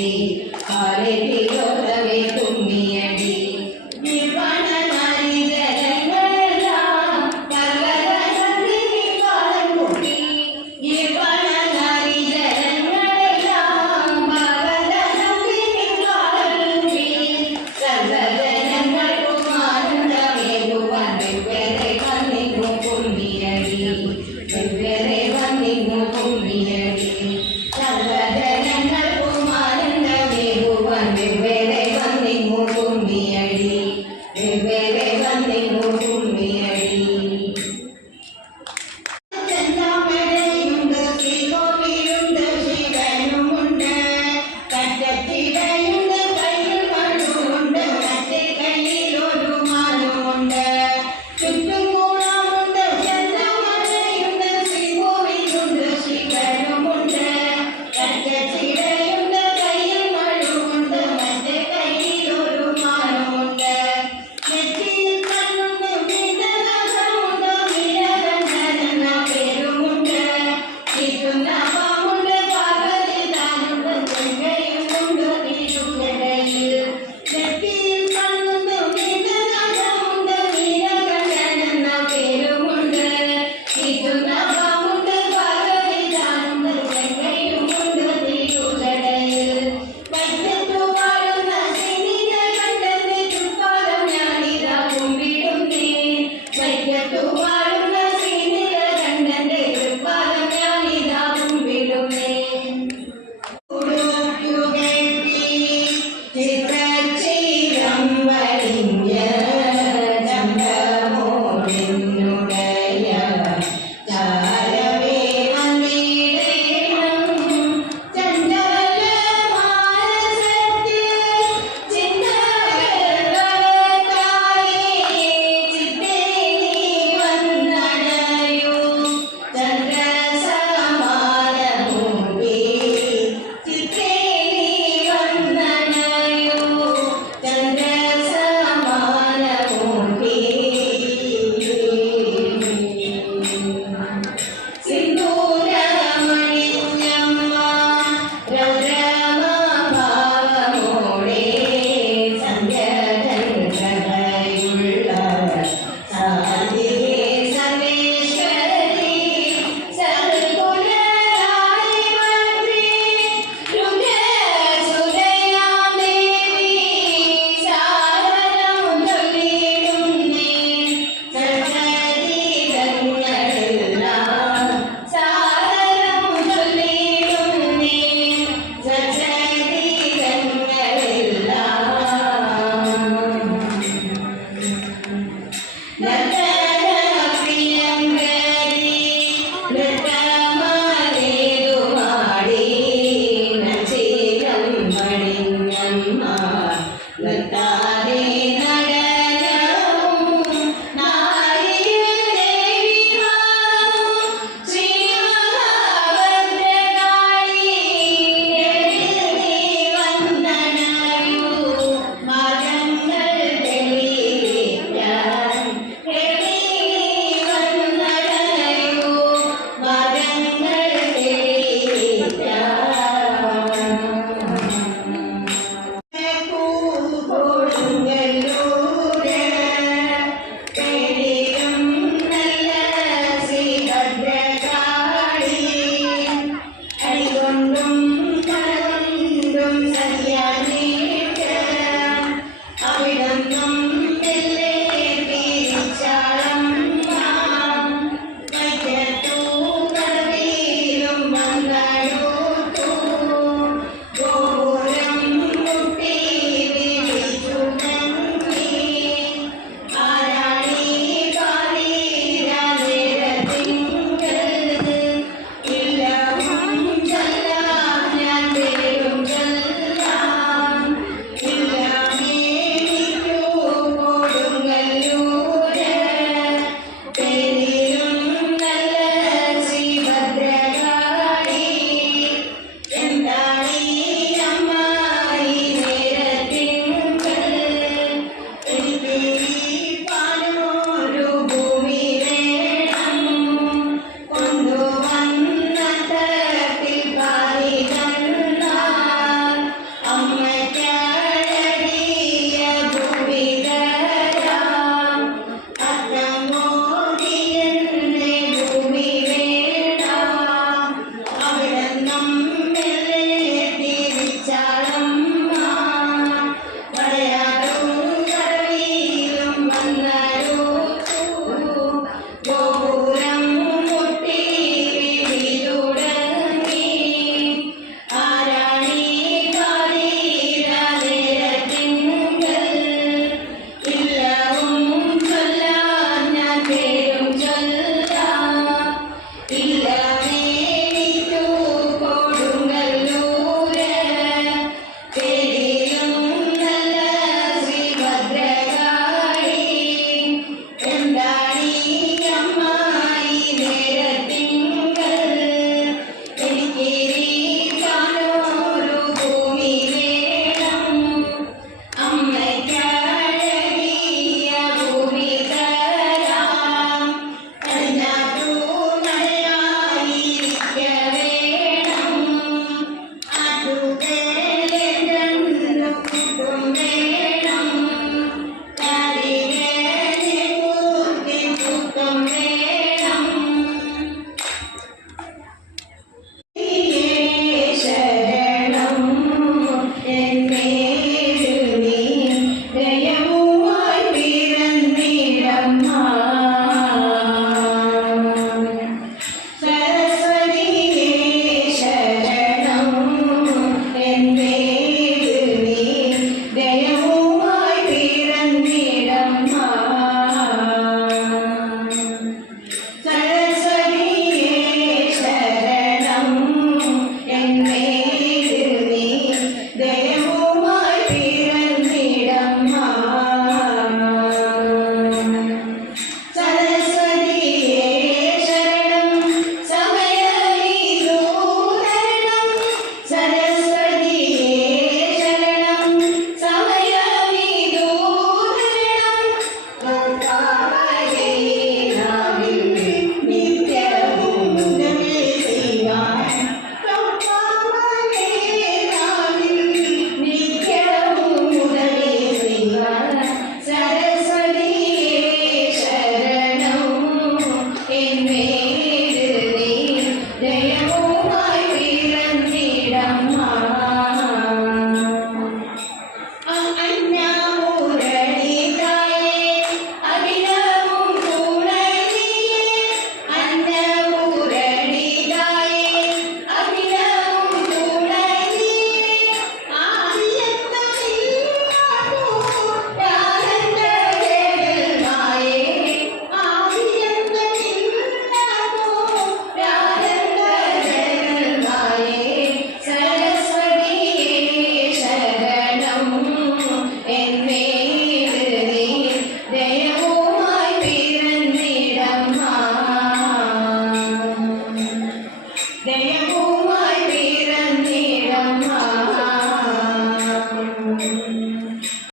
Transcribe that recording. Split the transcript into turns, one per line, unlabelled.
Hare Hare